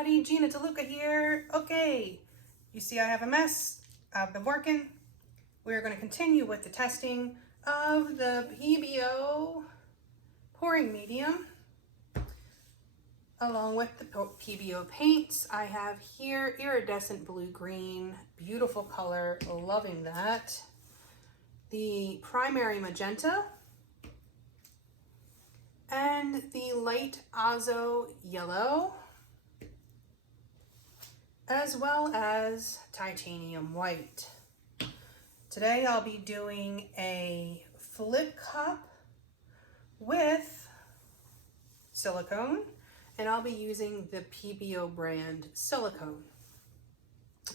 everybody, Gina DeLuca here. Okay, you see I have a mess. I've been working. We're going to continue with the testing of the Pebeo pouring medium along with the Pebeo paints. I have here Iridescent blue-green, beautiful color, loving that. The primary Magenta and the light Azo Yellow, as well as titanium white. Today I'll be doing a flip cup with silicone, and I'll be using the Pebeo brand silicone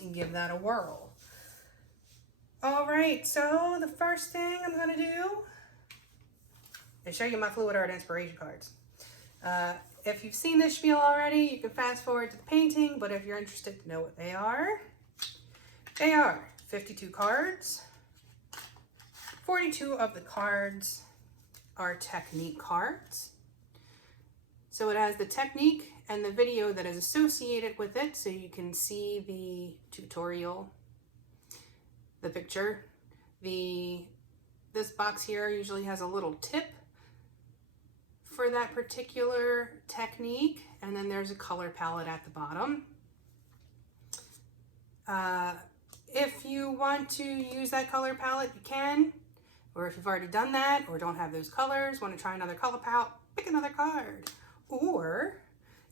and give that a whirl. All right, so the first thing I'm gonna do is show you my fluid art inspiration cards. If you've seen this spiel already, you can fast forward to the painting, but if you're interested to know what they are 52 cards. 42 of the cards are technique cards. So it has the technique and the video that is associated with it, so you can see the tutorial, the picture. This box here usually has a little tip for that particular technique, and then there's a color palette at the bottom. If you want to use that color palette, you can, or if you've already done that or don't have those colors, want to try another color palette, pick another card. Or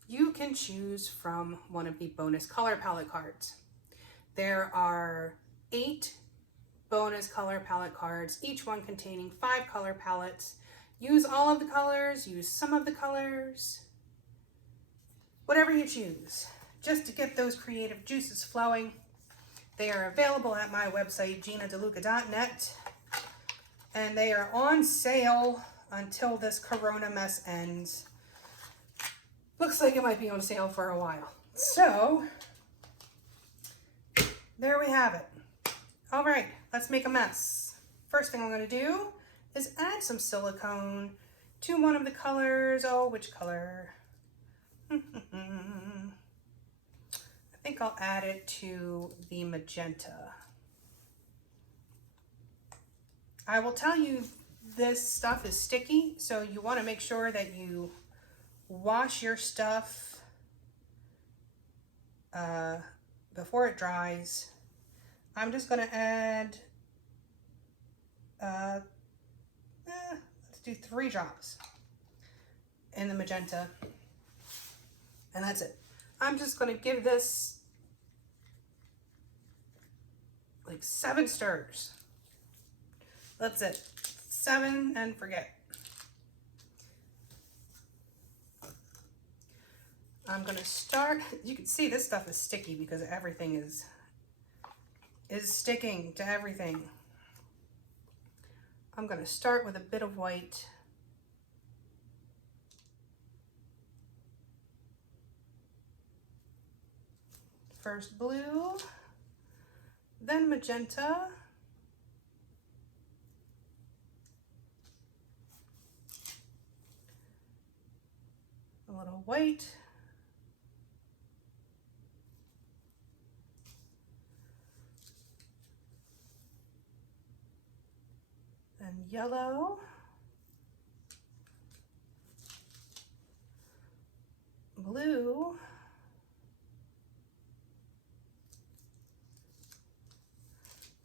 you can choose from one of the bonus color palette cards. There are 8 bonus color palette cards, each one containing 5 color palettes. Use all of the colors, use some of the colors, whatever you choose, just to get those creative juices flowing. They are available at my website, ginadeluca.net, and they are on sale until this Corona mess ends. Looks like it might be on sale for a while. So, there we have it. All right, let's make a mess. First thing I'm gonna do is add some silicone to one of the colors. Oh, which color? I think I'll add it to the magenta. I will tell you, this stuff is sticky, so you want to make sure that you wash your stuff before it dries. I'm just going to add, let's do 3 drops in the magenta, and that's it. I'm just going to give this like 7 stirs. That's it. 7 and forget. I'm going to start. You can see this stuff is sticky because everything is sticking to everything. I'm going to start with a bit of white. First blue, then magenta, a little white, then yellow, blue,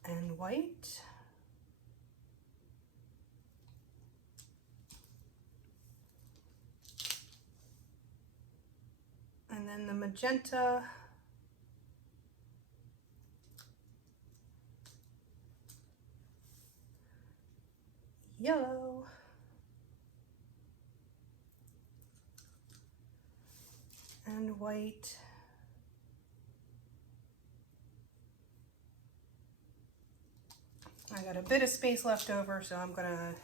and white, and then the magenta, yellow, and white, I got a bit of space left over, so I'm gonna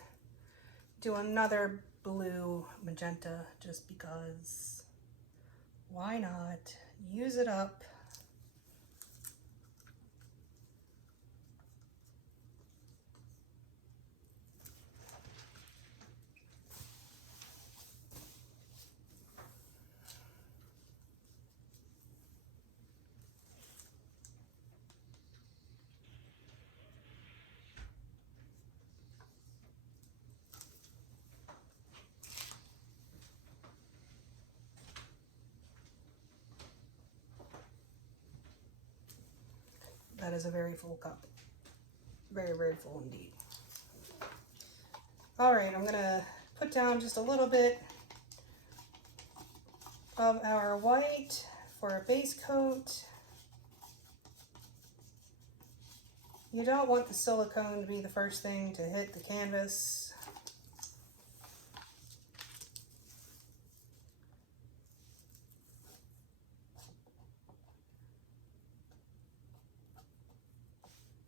do another blue magenta just because why not? Use it up. That is a very full cup. Very, very full indeed. All right, I'm gonna put down just a little bit of our white for a base coat. You don't want the silicone to be the first thing to hit the canvas.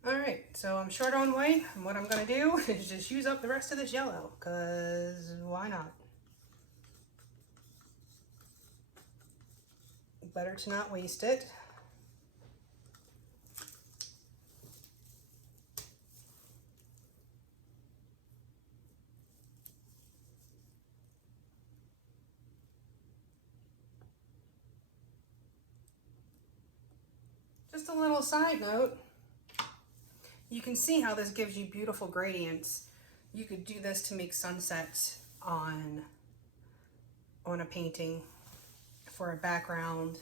All right, so I'm short on white, and what I'm gonna do is just use up the rest of this yellow, because why not? Better to not waste it. Just a little side note, you can see how this gives you beautiful gradients. You could do this to make sunsets on a painting for a background,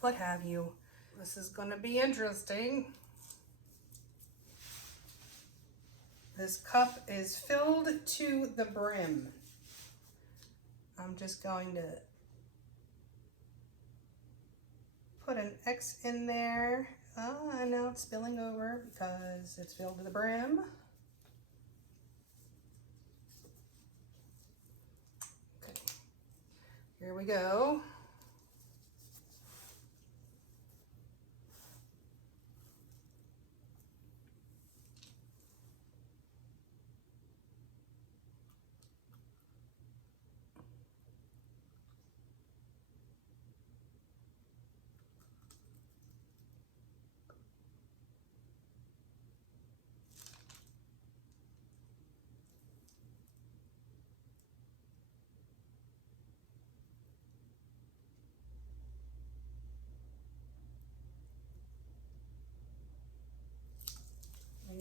what have you. This is going to be interesting. This cup is filled to the brim. I'm just going to put an X in there. And now it's spilling over because it's filled to the brim. Okay, here we go.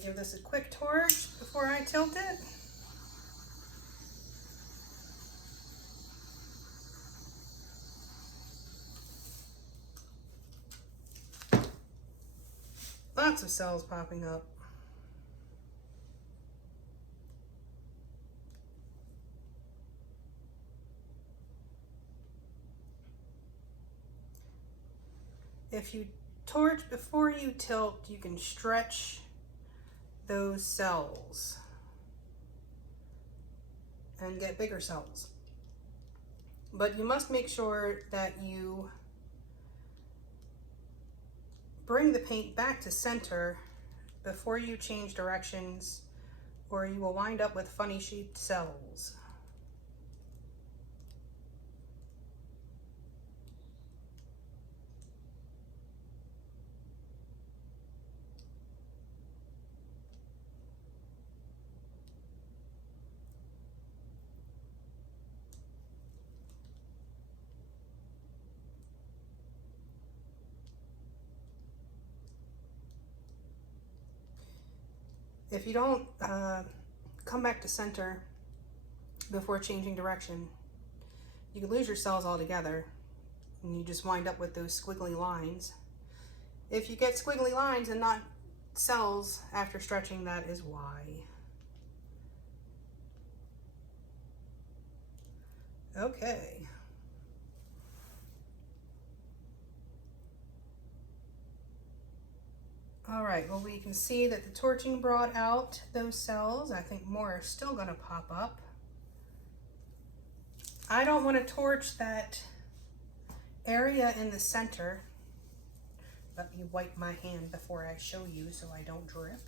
Give this a quick torch before I tilt it. Lots of cells popping up. If you torch before you tilt, you can stretch those cells and get bigger cells. But you must make sure that you bring the paint back to center before you change directions, or you will wind up with funny shaped cells. If you don't come back to center before changing direction, you can lose your cells altogether and you just wind up with those squiggly lines. If you get squiggly lines and not cells after stretching, that is why. Okay. All right, well, we can see that the torching brought out those cells. I think more are still gonna pop up. I don't wanna torch that area in the center. Let me wipe my hand before I show you so I don't drip.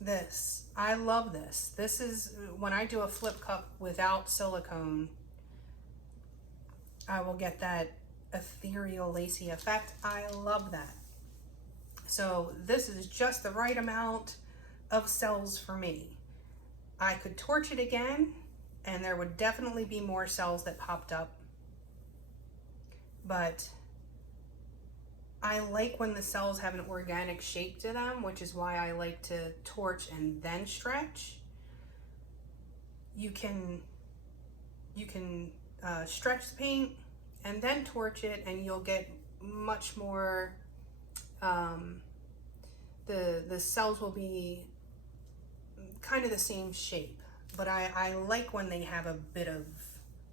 This, I love this. This is, when I do a flip cup without silicone, I will get that ethereal lacy effect. I love that. So this is just the right amount of cells for me. I could torch it again and there would definitely be more cells that popped up. But I like when the cells have an organic shape to them, which is why I like to torch and then stretch. You can stretch the paint and then torch it and you'll get much more, the cells will be kind of the same shape, but I like when they have a bit of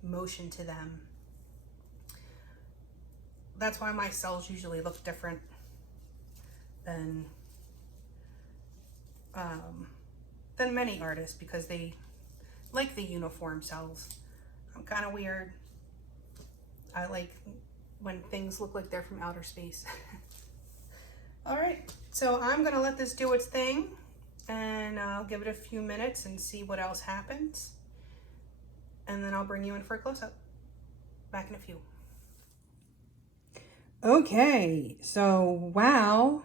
motion to them. That's why my cells usually look different than many artists, because they like the uniform cells. I'm kind of weird. I like when things look like they're from outer space. All right, so I'm gonna let this do its thing, and I'll give it a few minutes and see what else happens. And then I'll bring you in for a close-up. Back in a few. Okay, so wow,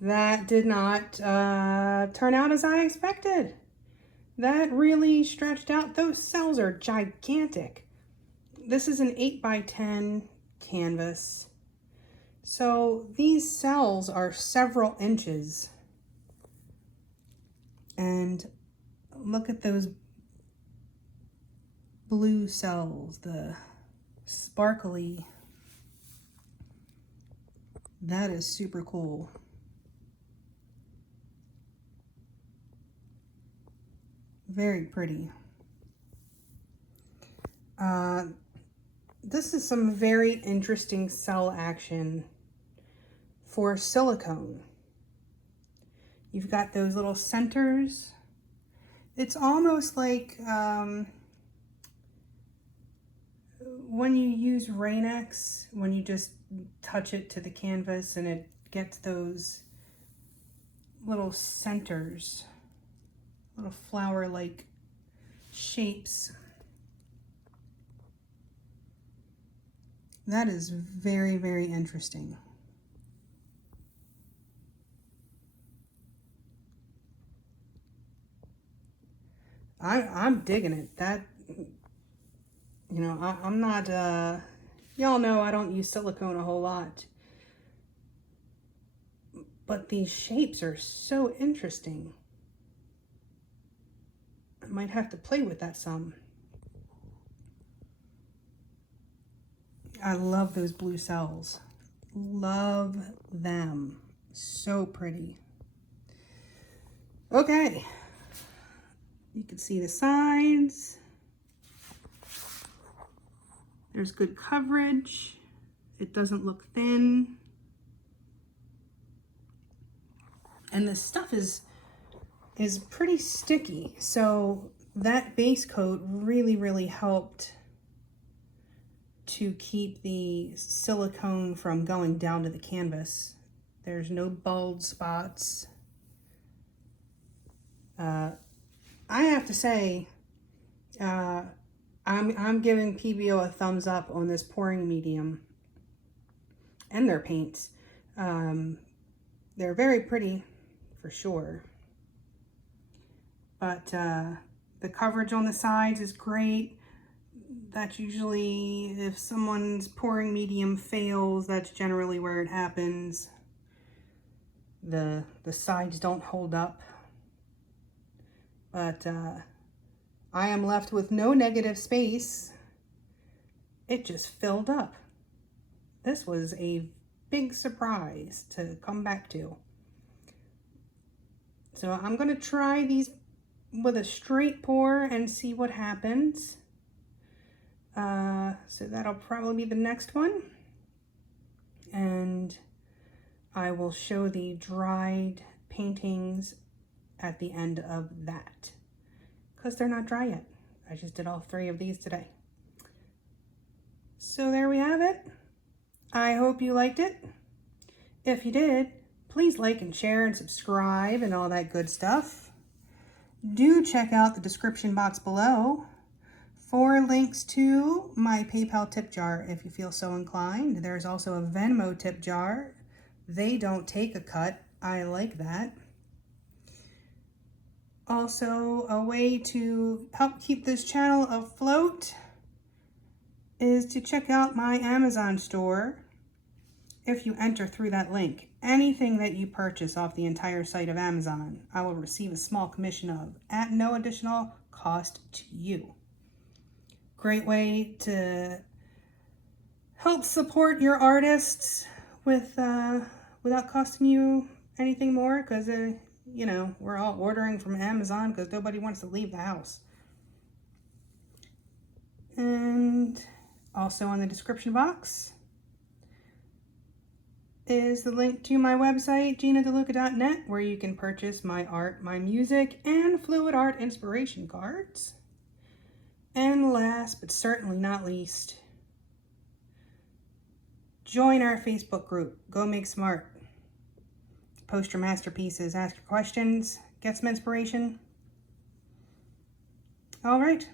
that did not turn out as I expected. That really stretched out. Those cells are gigantic. This is an 8x10 canvas. So these cells are several inches. And look at those blue cells, the sparkly. That is super cool. Very pretty. This is some very interesting cell action for silicone. You've got those little centers. It's almost like when you use Rain-X, when you just touch it to the canvas and it gets those little centers, little flower-like shapes. That is very, very interesting. I'm digging it. That, you know, I'm not, y'all know I don't use silicone a whole lot. But these shapes are so interesting. I might have to play with that some. I love those blue cells. Love them. So pretty. Okay. You can see the sides. There's good coverage. It doesn't look thin. And the stuff is pretty sticky. So that base coat really, really helped to keep the silicone from going down to the canvas. There's no bald spots. I have to say, I'm giving Pebeo a thumbs up on this pouring medium and their paints. They're very pretty for sure. But the coverage on the sides is great. That's usually, if someone's pouring medium fails, that's generally where it happens. The sides don't hold up. But I am left with no negative space. It just filled up. This was a big surprise to come back to. So I'm going to try these with a straight pour and see what happens. So that'll probably be the next one. And I will show the dried paintings at the end of that, because they're not dry yet. I just did all 3 of these today. So there we have it. I hope you liked it. If you did, please like and share and subscribe and all that good stuff. Do check out the description box below for links to my PayPal tip jar if you feel so inclined. There's also a Venmo tip jar. They don't take a cut. I like that. Also, a way to help keep this channel afloat is to check out my Amazon store. If you enter through that link, anything that you purchase off the entire site of Amazon, I will receive a small commission of, at no additional cost to you. Great way to help support your artists with without costing you anything more, because you know, we're all ordering from Amazon because nobody wants to leave the house. And also in the description box is the link to my website, GinaDeLuca.net, where you can purchase my art, my music, and fluid art inspiration cards. And last but certainly not least, join our Facebook group, Go Make Some Art. Post your masterpieces, ask your questions, get some inspiration. All right,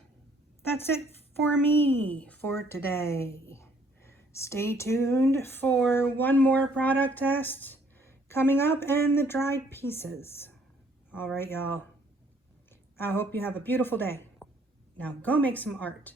that's it for me for today. Stay tuned for one more product test coming up and the dried pieces. All right, y'all. I hope you have a beautiful day. Now go make some art.